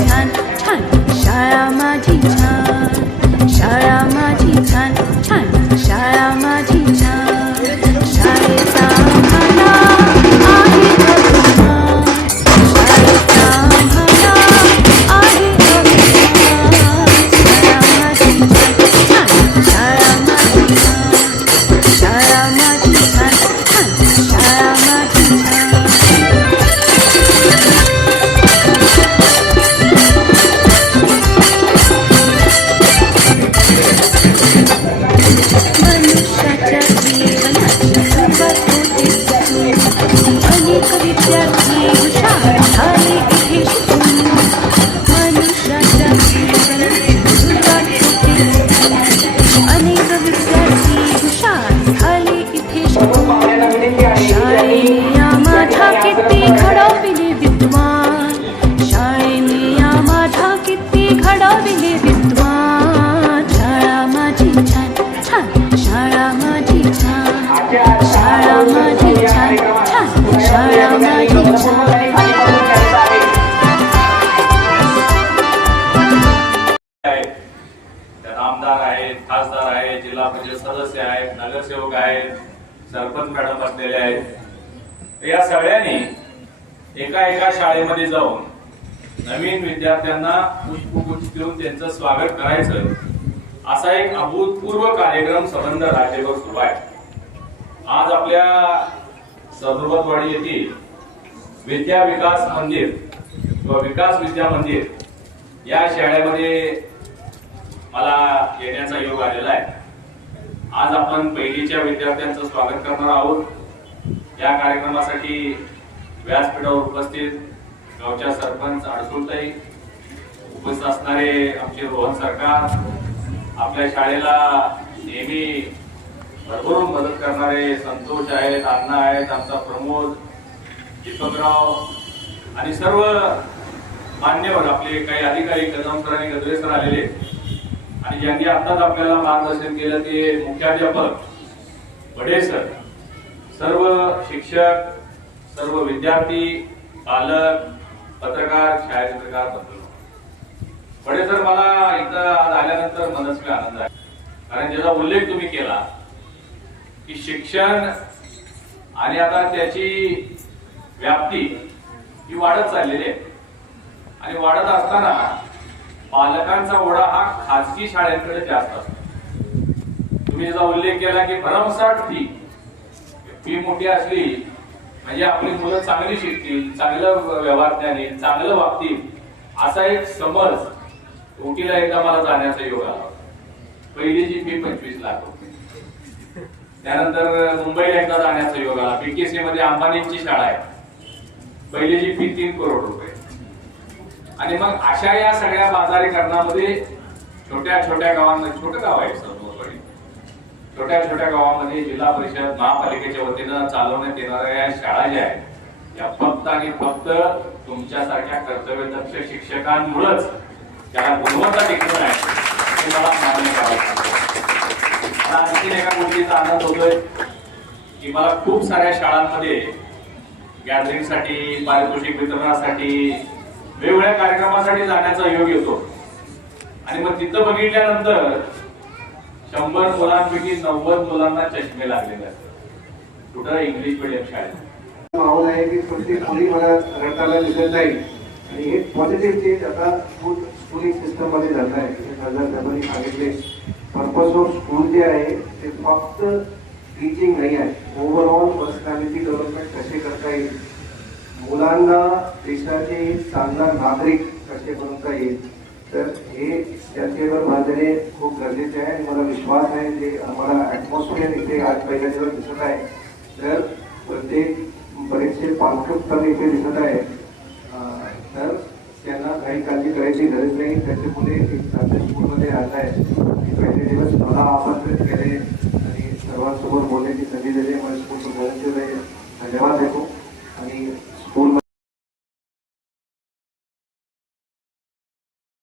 छान छान शाळा माझी छान शाळा माझी छान छान शाळा माझी छान शाळेचा आम्हाला आहे अभिमान शाळेचा आम्हाला आहे अभिमान शाळा माझी छान छान शाळा माझी छान शाळा माझी छान छान शाळा माझी छान मनुष्याच्या जीवनाची सुरुवात होते शिकून अनेक विद्यार्थी हुशार झाले इथे शिकून मनुष्याच्या जीवनाची सुरुवात होते शिकून अनेक विद्यार्थी हुशार झाले इथे शिकून शाळेने माझा किती घडविले विद्वान शाळेने माझा किती घडविले विद्वान शाळा माझी छान छान शाळा माझी छान शाळा माझी छान छान शाळा माझी छान आमदार आहेत, खासदार आहेत, जिल्हा परिषद सदस्य आहेत, नगरसेवक आहेत, सरपंच मॅडम बसलेले आहेत. या सगळ्यांनी एका एका शाळेमध्ये जाऊन नवीन विद्यार्थ्यांना पुष्पगुच्छ देऊन त्यांचं स्वागत करायचं असा एक अभूतपूर्व कार्यक्रम संबंध राज्यभर सुरू आहे. आज आपल्या सरनोबतवाडी येथील विद्या विकास मंदिर किंवा विकास विद्या मंदिर या शाळेमध्ये मला येण्याचा योग आलेला आहे. आज आपण पहिलीच्या विद्यार्थ्यांचं स्वागत करणार आहोत. या कार्यक्रमासाठी व्यासपीठावर उपस्थित गावच्या सरपंच अडसुळताई, उपस्थित असणारे आमचे रोहन सरकार, आपल्या शाळेला नेहमी भरभरून मदत करणारे संतोष आहेत, अण्णा आहेत, आमचा प्रमोद, दीपकराव आणि सर्व मान्यवर आपले काही अधिकारी कदमसर आणि गजरेसर आलेले आणि ज्यांनी आताच आपल्याला मार्गदर्शन केलं ते मुख्याध्यापक बडे सर, सर्व शिक्षक, सर्व विद्यार्थी, पालक, पत्रकार, छायाचित्रकार बंधू. बडे सर, मला इथं आज आल्यानंतर मनस्वी आनंद आहे, कारण ज्याचा उल्लेख तुम्ही केला की शिक्षण आणि आता त्याची व्याप्ती ही वाढत चाललेली आहे आणि वाढत असताना पालकांचा ओढा हा खाजगी शाळांकडे जास्त असतो. तुम्ही ज्याचा उल्लेख केला की भरमसाठ फी मोठी असली म्हणजे आपली मुलं चांगली शिकतील, चांगलं व्यवहार त्याने चांगलं वागतील असा एक समज ओटीला एकदा मला जाण्याचा योग आला. पहिलीची फी 25 लाख रुपये. त्यानंतर मुंबईला एकदा जाण्याचा योग आला. बीकेसी मध्ये अंबानींची शाळा आहे, पहिलीची फी 3 करोड रुपये. आणि मग अशा या सगळ्या बाजारीकरणामध्ये छोट्या छोट्या गावांमध्ये, छोटं गाव आहे सरनोबतवाडी, छोट्या छोट्या गावामध्ये जिल्हा परिषद महापालिकेच्या वतीनं चालवण्यात येणाऱ्या या शाळा ज्या आहेत या फक्त आणि फक्त तुमच्यासारख्या कर्तव्यदक्ष शिक्षकांमुळेच त्याला गुणवत्ता टिकून आहे हे मला मान्य करावं लागतं. मला आणखीन एका गोष्टीचा आनंद होतोय की मला खूप साऱ्या शाळांमध्ये गॅदरिंगसाठी, पारितोषिक वितरणासाठी, वेगवेगळ्या कार्यक्रमासाठी जाण्याचा योग येतो आणि मग तिथं बघितल्यानंतर 100 मुलांपैकी 90 मुलांना चष्मे लागलेले असतात. कुठं इंग्लिश मिडियम शाळेत माहोल आहे की प्रत्येक मुली मला रडताना दिसत नाही आणि हे पॉझिटिव्ह चेंज आता स्कूलिंग सिस्टम मध्ये झालं आहे. साहेबांनी सांगितले पर्पज ऑफ स्कूल जे आहे ते फक्त टीचिंग नाही आहे, ओव्हरऑल पर्सनॅलिटी डेव्हलपमेंट कसे करता येईल, मुलांना देशाचे चांगला नागरिक कसे बनवता येईल, तर हे त्याच्यावर भाजणे खूप गरजेचे आहे. आणि मला विश्वास आहे जे आम्हाला ॲटमॉस्फिअर इथे आज पहिल्या दिवस दिसत आहे, तर प्रत्येक बरेचसे पालक इथे दिसत आहे, तर त्यांना काही काळजी करायची गरज नाही. त्याचे मुले एक चांगल्या स्कूलमध्ये राहत आहे. पहिले दिवस मला आमंत्रित केले आणि सर्वांसमोर बोलण्याची संधी दिली. मला स्कूल धन्यवाद देतो आणि स्कूल